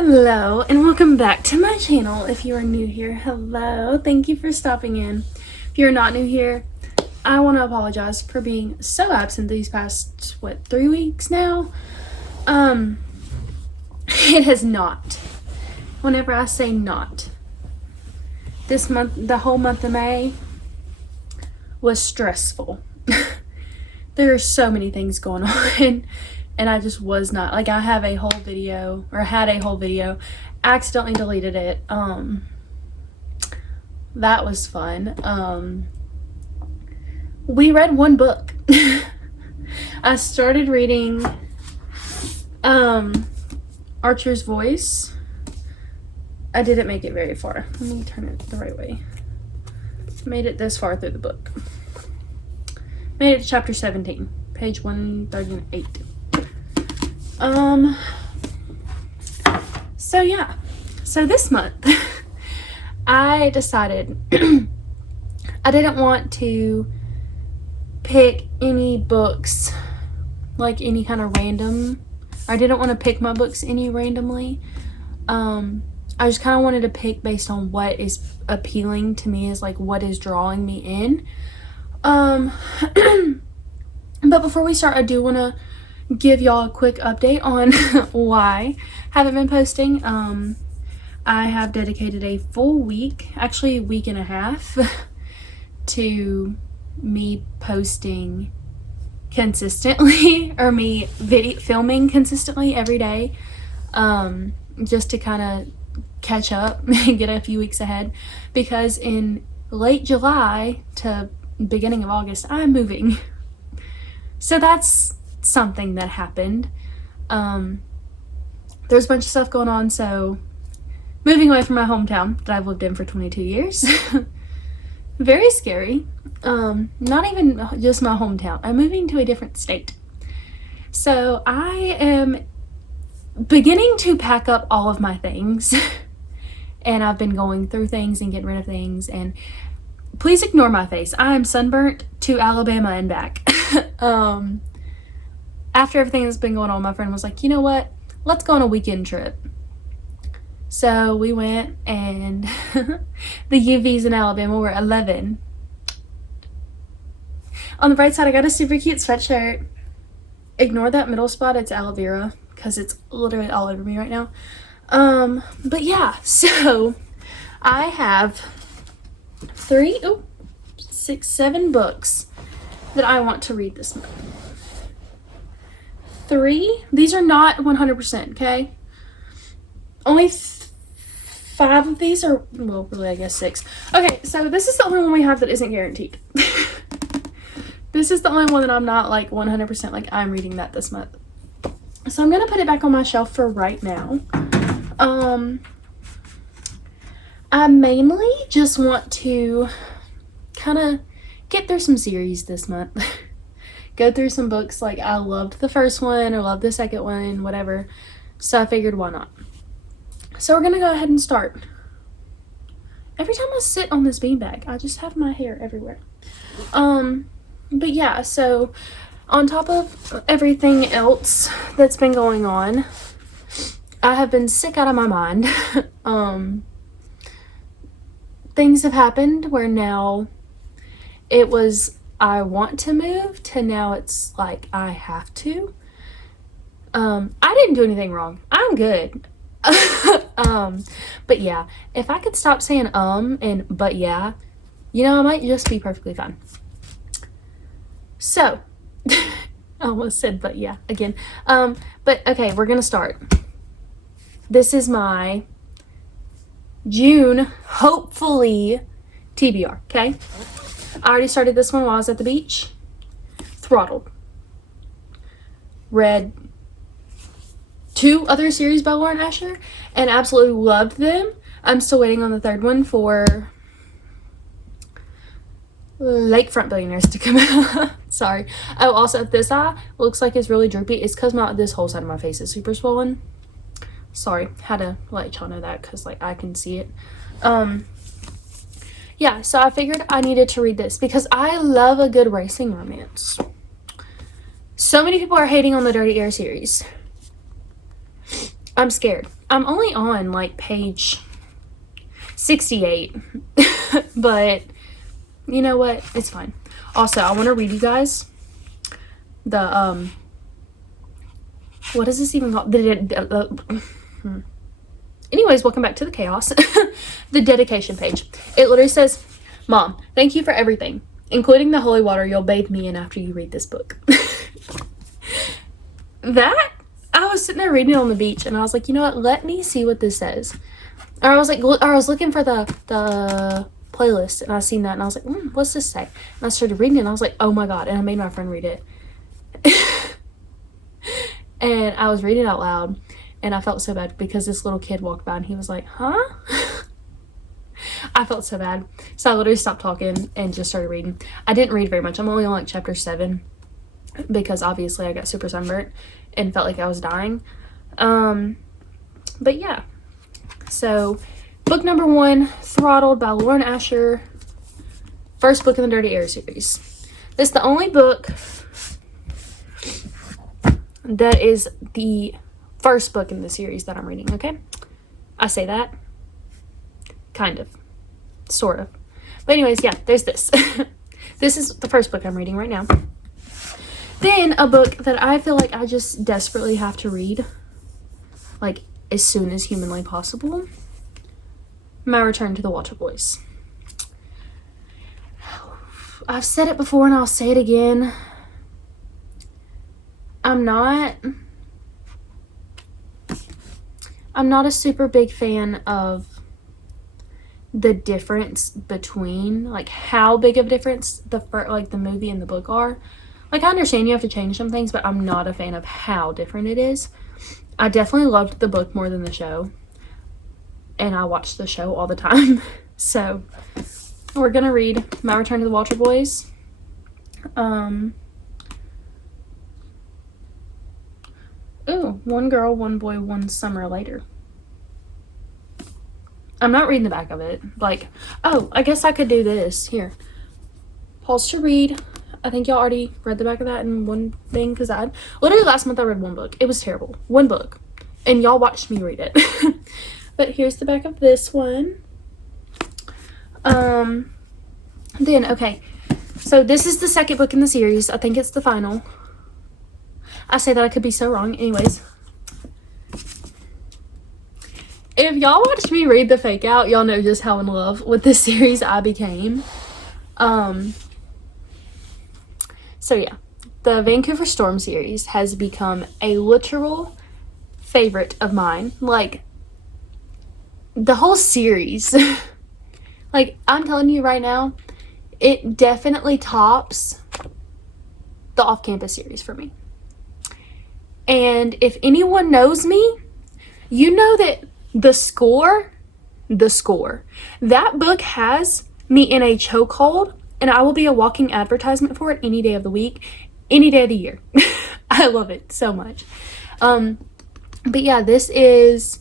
Hello and welcome back to my channel. If you are new here, hello, thank you for stopping in. If you're not new here, I want to apologize for being so absent these past 3 weeks now. It has not, whenever I say not, this month, the whole month of May was stressful. There are so many things going on and I just was not, like, I have a whole video, or had a whole video, accidentally deleted it. That was fun. We read one book. I started reading Archer's Voice. I didn't make it very far. Let me turn it the right way. Made it this far through the book. Made it to chapter 17, page 138. So yeah, so this month I decided I didn't want to pick any books, like any kind of random. I didn't want to pick my books any randomly. I just kind of wanted to pick based on what is appealing to me, is like what is drawing me in. But before we start, I do want to give y'all a quick update on why I haven't been posting. I have dedicated a full week, actually a week and a half, to me posting consistently, or me filming consistently every day, just to kind of catch up and get a few weeks ahead, because in late July to beginning of August I'm moving. So that's something that happened. There's a bunch of stuff going on, so moving away from my hometown that I've lived in for 22 years. Very scary. Not even just my hometown, I'm moving to a different state. So I am beginning to pack up all of my things and I've been going through things and getting rid of things, and please ignore my face. I am sunburnt to Alabama and back. After everything that's been going on, my friend was like, you know what, let's go on a weekend trip. So we went, and the UVs in Alabama were 11. On the right side, I got a super cute sweatshirt. Ignore that middle spot, it's aloe vera, because it's literally all over me right now. But yeah, so I have 7 books that I want to read this month. 3, these are not 100%, okay? Only 5 of these are, well, really, I guess 6. Okay, so this is the only one we have that isn't guaranteed. This is the only one that I'm not, like, 100%, like, I'm reading that this month. So I'm gonna put it back on my shelf for right now. I mainly just want to kind of get through some series this month. Go through some books, like I loved the first one or loved the second one, whatever. So I figured, why not? So we're gonna go ahead and start. Every time I sit on this beanbag, I just have my hair everywhere. But yeah, so on top of everything else that's been going on, I have been sick out of my mind. Things have happened where now it was I want to move to now it's like I have to. I didn't do anything wrong. I'm good. But yeah, if I could stop saying and but yeah, you know, I might just be perfectly fine. So I almost said but yeah again. But okay, we're gonna start. This is my June, hopefully, TBR, okay? I already started this one while I was at the beach. Throttled. Read 2 other series by Lauren Asher and absolutely loved them. I'm still waiting on the 3rd one for Lakefront Billionaires to come out. Sorry. Oh, also, if this eye looks like it's really droopy, it's because this whole side of my face is super swollen. Sorry, had to let y'all know that because, like, I can see it. Yeah, so I figured I needed to read this because I love a good racing romance. So many people are hating on the Dirty Air series. I'm scared. I'm only on like page 68, but you know what? It's fine. Also, I want to read you guys the what is this even called? Anyways, welcome back to the chaos. The dedication page. It literally says, "Mom, thank you for everything, including the holy water you'll bathe me in after you read this book." That, I was sitting there reading it on the beach, and I was like, you know what? Let me see what this says. Or I was looking for the playlist, and I seen that, and I was like, what's this say? And I started reading it, and I was like, oh my god! And I made my friend read it, and I was reading it out loud, and I felt so bad because this little kid walked by, and he was like, huh? I felt so bad, so I literally stopped talking and just started reading. I didn't read very much. I'm only on like chapter 7 because obviously I got super sunburnt and felt like I was dying. But yeah, so book number 1, Throttled by Lauren Asher, first book in the Dirty Air series. This is the only book that is the first book in the series that I'm reading, okay? I say that. Kind of. Sort of. But anyways, yeah, there's this. This is the first book I'm reading right now. Then a book that I feel like I just desperately have to read, like as soon as humanly possible. My Return to the Water Boys. I've said it before and I'll say it again. I'm not a super big fan of the difference between, like, how big of a difference the movie and the book are. Like, I understand you have to change some things, but I'm not a fan of how different it is. I definitely loved the book more than the show, and I watched the show all the time. So we're gonna read My Return to the Water Boys. Ooh, One Girl, One Boy, One Summer Later. I'm not reading the back of it. Like, oh, I guess I could do this. Here. Pause to read. I think y'all already read the back of that in one thing, because literally last month I read one book. It was terrible. One book. And y'all watched me read it. But here's the back of this one. Then, okay. So this is the second book in the series. I think it's the final. I say that, I could be so wrong. Anyways. If y'all watched me read The Fake Out, y'all know just how in love with this series I became. So yeah, the Vancouver Storm series has become a literal favorite of mine. Like, the whole series. Like, I'm telling you right now, it definitely tops the Off-Campus series for me. And if anyone knows me, you know that the score, that book has me in a chokehold, and I will be a walking advertisement for it any day of the week, any day of the year. I love it so much. But yeah, this is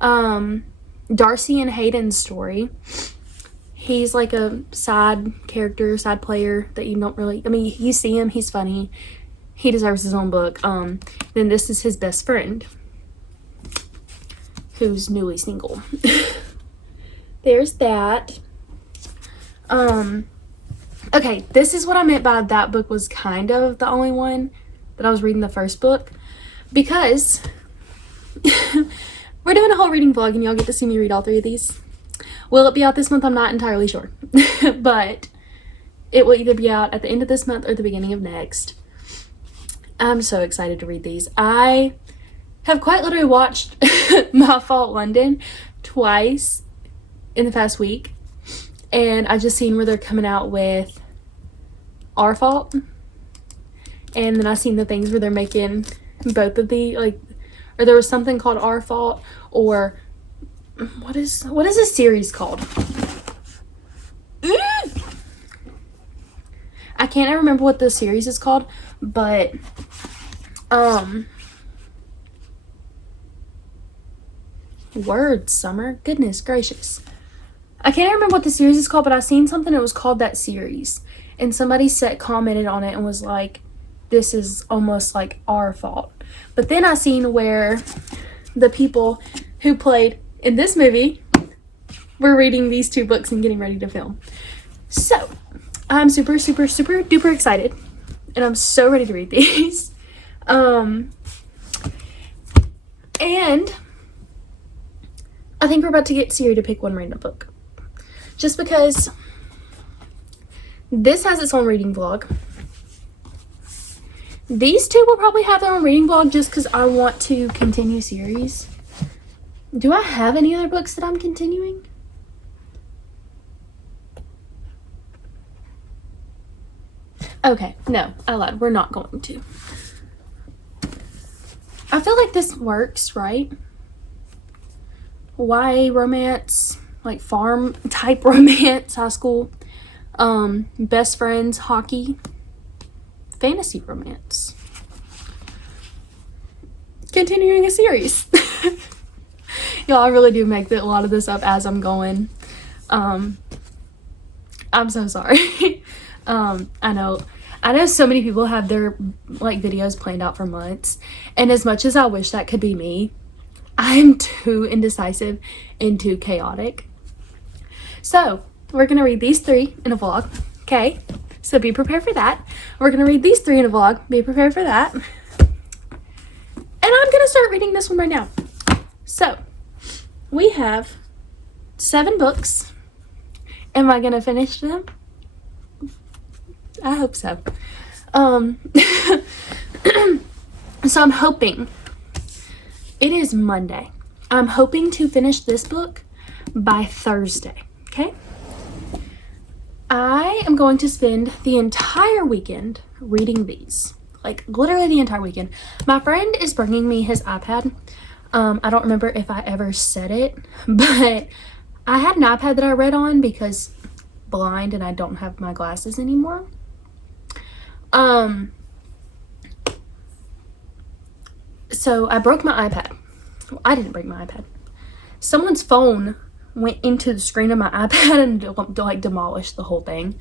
Darcy and Hayden's story. He's like a side character, side player that you don't really, I mean, you see him, he's funny. He deserves his own book. Then this is his best friend, who's newly single. There's that. Okay, this is what I meant by that book was kind of the only one that I was reading the first book, because we're doing a whole reading vlog and y'all get to see me read all 3 of these. Will it be out this month? I'm not entirely sure. But it will either be out at the end of this month or the beginning of next. I'm so excited to read these. I have quite literally watched My Fault London twice in the past week. And I just seen where they're coming out with Our Fault. And then I seen the things where they're making both of the, like, or there was something called Our Fault, or what is this series called? I can't remember what the series is called, but words, Summer, goodness gracious, I can't remember what the series is called, but I seen something that was called that series, and somebody commented on it and was like, this is almost like Our Fault. But then I seen where the people who played in this movie, we're reading these 2 books and getting ready to film. So, I'm super, super, super duper excited. And I'm so ready to read these. And I think we're about to get Siri to pick one random book. Just because this has its own reading vlog. These 2 will probably have their own reading vlog just because I want to continue series. Do I have any other books that I'm continuing? Okay, no, I lied. We're not going to. I feel like this works, right? YA romance, like farm type romance, high school, best friends, hockey, fantasy romance. Continuing a series. Y'all, I really do make a lot of this up as I'm going. I'm so sorry. I know so many people have their like videos planned out for months, and as much as I wish that could be me, I am too indecisive and too chaotic. So we're gonna read these 3 in a vlog, okay? So be prepared for that. We're gonna read these 3 in a vlog. Be prepared for that. And I'm gonna start reading this one right now. So we have 7 books. Am I gonna finish them? I hope so. So I'm hoping, it is Monday. I'm hoping to finish this book by Thursday, okay? I am going to spend the entire weekend reading these. Like, literally the entire weekend. My friend is bringing me his iPad. I don't remember if I ever said it, but I had an iPad that I read on because blind and I don't have my glasses anymore. So I broke my iPad. Well, I didn't break my iPad. Someone's phone went into the screen of my iPad and like demolished the whole thing.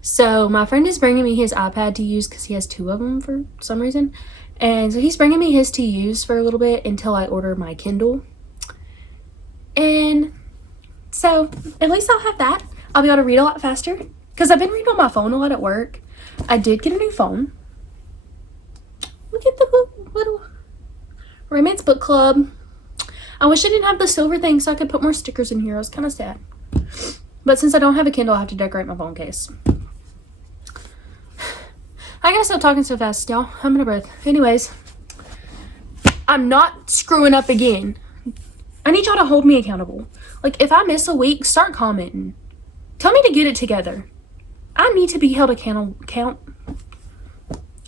So my friend is bringing me his iPad to use because he has 2 of them for some reason. And so he's bringing me his to use for a little bit until I order my Kindle. And so at least I'll have that. I'll be able to read a lot faster because I've been reading on my phone a lot at work. I did get a new phone. Look at the little romance book club. I wish I didn't have the silver thing so I could put more stickers in here. I was kind of sad. But since I don't have a Kindle, I have to decorate my phone case. I gotta stop talking so fast, y'all. I'm in a breath. Anyways, I'm not screwing up again. I need y'all to hold me accountable. Like, if I miss a week, start commenting. Tell me to get it together. I need to be held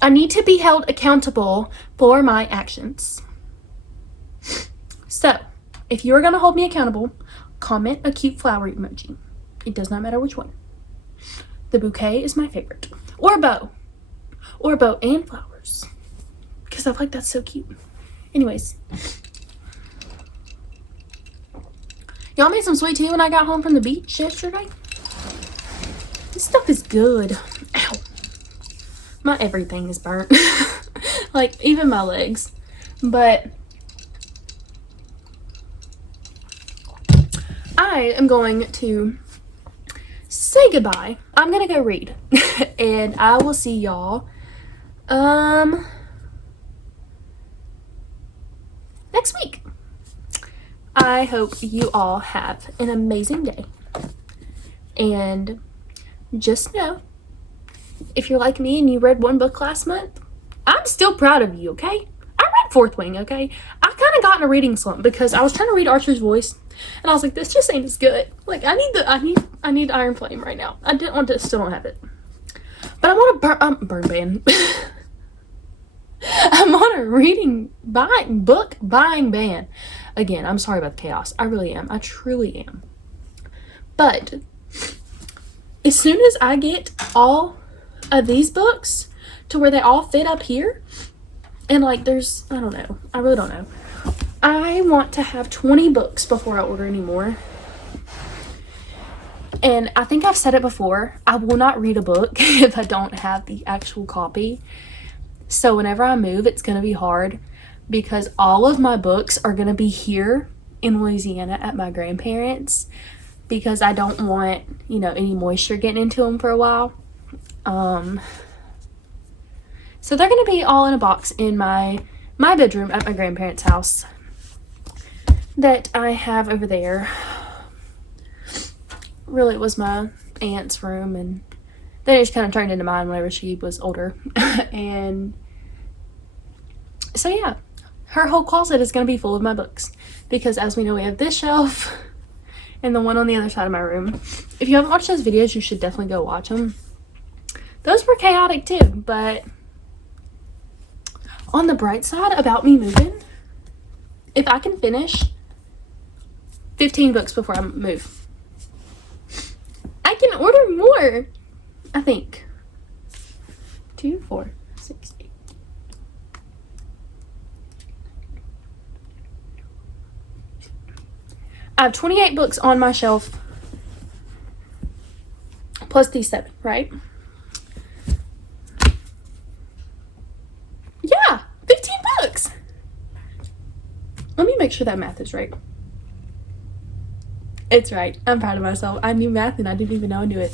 I need to be held accountable for my actions. So, if you're gonna hold me accountable, comment a cute flower emoji. It does not matter which one. The bouquet is my favorite. Or a bow. Or a bow and flowers. Because I feel like that's so cute. Anyways. Y'all made some sweet tea when I got home from the beach yesterday. This stuff is good. Ow. My everything is burnt. Like, even my legs. But I am going to say goodbye. I'm gonna go read. And I will see y'all next week. I hope you all have an amazing day. And just know, if you're like me and you read 1 book last month, I'm still proud of you, okay? I read Fourth Wing, okay? I kind of got in a reading slump because I was trying to read Archer's Voice, and I was like, this just ain't as good. Like, I need Iron Flame right now. I didn't want to, still don't have it. But I'm on a burn ban. I'm on a book buying ban. Again, I'm sorry about the chaos. I really am. I truly am. But as soon as I get all of these books to where they all fit up here, and like there's, I don't know. I really don't know. I want to have 20 books before I order any more. And I think I've said it before. I will not read a book if I don't have the actual copy. So whenever I move, it's going to be hard because all of my books are going to be here in Louisiana at my grandparents because I don't want, you know, any moisture getting into them for a while. So they're going to be all in a box in my bedroom at my grandparents' house that I have over there. Really, it was my aunt's room, and then it just kind of turned into mine whenever she was older. And so yeah, her whole closet is going to be full of my books because, as we know, we have this shelf and the one on the other side of my room. If you haven't watched those videos, you should definitely go watch them. Those were chaotic too, but on the bright side about me moving, if I can finish 15 books before I move, I can order more. I think 2, 4, 6, 8. I have 28 books on my shelf plus these 7, right? Yeah, 15 books. Let me make sure that math is right. It's right. I'm proud of myself. I knew math and I didn't even know I knew it.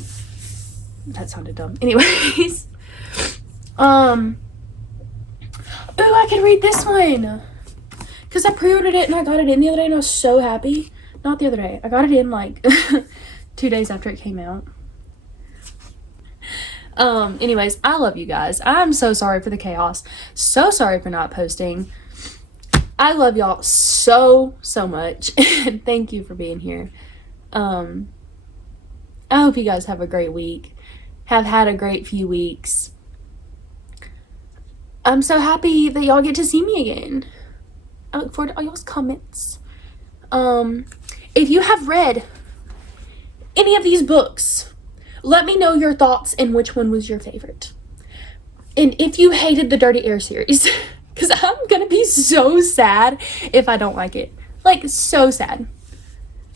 That sounded dumb. Anyways. Ooh, I can read this one. Because I pre-ordered it and I got it in the other day and I was so happy. Not the other day. I got it in like 2 days after it came out. Anyways, I love you guys. I'm so sorry for the chaos. So sorry for not posting. I love y'all so much. And thank you for being here. I hope you guys have a great week. Have had a great few weeks. I'm so happy that y'all get to see me again. I look forward to all y'all's comments. If you have read any of these books, let me know your thoughts and which one was your favorite. And if you hated the Dirty Air series, because I'm gonna be so sad if I don't like it. Like, so sad.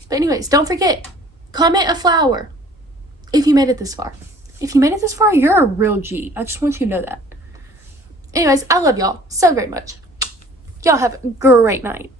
But anyways, don't forget, comment a flower if you made it this far. If you made it this far, you're a real G. I just want you to know that. Anyways, I love y'all so very much. Y'all have a great night.